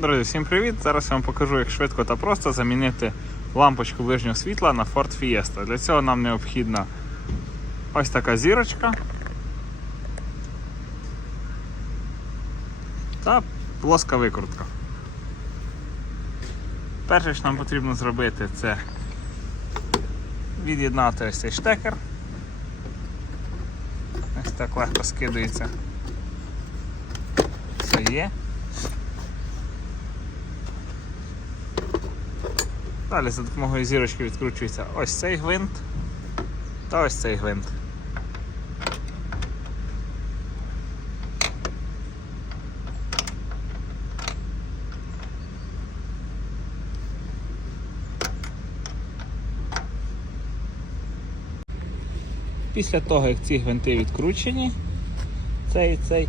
Друзі, всім привіт! Зараз я вам покажу, як швидко та просто замінити лампочку ближнього світла на Ford Fiesta. Для цього нам необхідна ось така зірочка та плоска викрутка. Перше, що нам потрібно зробити, це від'єднати ось цей штекер. Ось так легко скидується. Все є. Далі за допомогою зірочки відкручується ось цей гвинт та ось цей гвинт. Після того, як ці гвинти відкручені, цей цей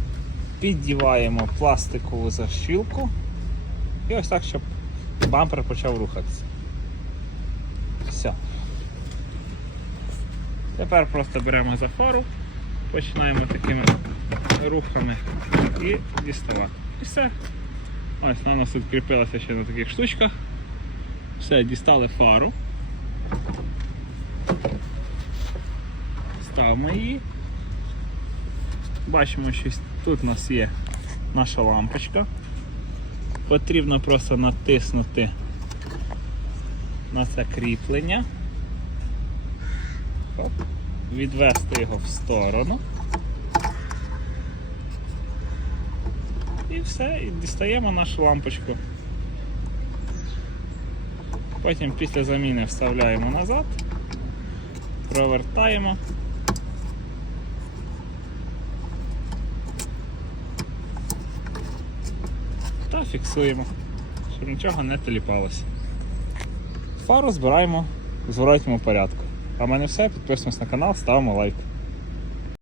піддіваємо пластикову защілку і ось так, щоб бампер почав рухатися. Все. Тепер просто беремо за фару, починаємо такими рухами і діставати. І все. Ось у нас тут кріпилася ще на таких штучках. Все, дістали фару. Ставимо її. Бачимо, що тут у нас є наша лампочка. Потрібно просто натиснути на це кріплення, Оп. відвести його в сторону. І все, і дістаємо нашу лампочку. Потім після заміни вставляємо назад, провертаємо. Та фіксуємо, щоб нічого не теліпалося. Фару збираємо в зворотньому порядку. А в мене все. Підписуємось на канал, ставимо лайк.